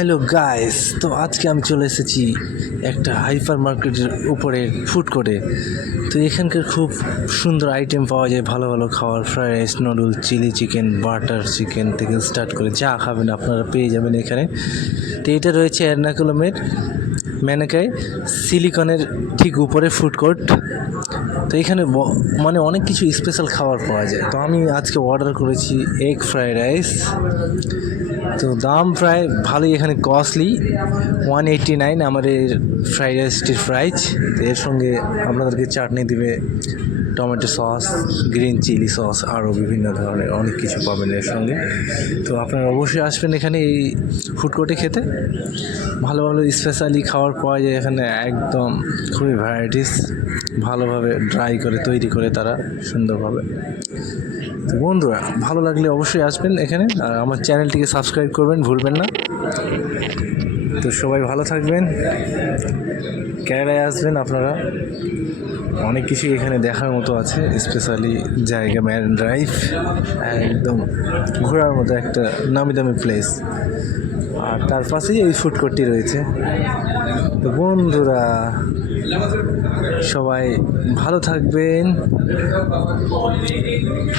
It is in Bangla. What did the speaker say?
হ্যালো গাইস, তো আজকে আমি চলে এসেছি একটা হাইপার মার্কেটের উপরে ফুড কোর্টে। তো এখানকার খুব সুন্দর আইটেম পাওয়া যায়, ভালো ভালো খাবার, fried rice, noodles, chilli chicken, butter chicken থেকে স্টার্ট করে যা খাবেন আপনারা পেয়ে যাবেন এখানে। তো এটা রয়েছে এর্নাকুলামের মেনাকায় সিলিকনের ঠিক উপরে ফুড কোর্ট। তো এখানে মানে অনেক কিছু স্পেশাল খাবার পাওয়া যায়। তো আমি আজকে অর্ডার করেছি এগ ফ্রাইড রাইস। তো দাম প্রায় ভালোই, এখানে কস্টলি 189 আমাদের ফ্রাইড রাইসটির প্রাইস। তো এর সঙ্গে আপনাদেরকে চাটনি দিবে, tomato sauce, green chilli sauce, আরও বিভিন্ন ধরনের অনেক কিছু পাবেন এর সঙ্গে। তো আপনারা অবশ্যই আসবেন এখানে এই ফুড কোর্টে খেতে। ভালো ভালো স্পেশালি খাবার পাওয়া যায় এখানে, একদম খুবই ভ্যারাইটিস, ভালোভাবে ড্রাই করে তৈরি করে তারা সুন্দরভাবে। তো বন্ধুরা, ভালো লাগলে অবশ্যই আসবেন এখানে, আর আমার চ্যানেলটিকে সাবস্ক্রাইব করবেন ভুলবেন না। তো সবাই ভালো থাকবেন, কেরালায় আসবেন আপনারা, অনেক কিছুই এখানে দেখার মতো আছে। স্পেশালি জায়গা ম্যারিন ড্রাইভ, একদম ঘোরার মতো একটা নামি দামি প্লেস, আর তার পাশেই এই ফুড কোর্টটি রয়েছে। তো বন্ধুরা, সবাই ভালো থাকবেন।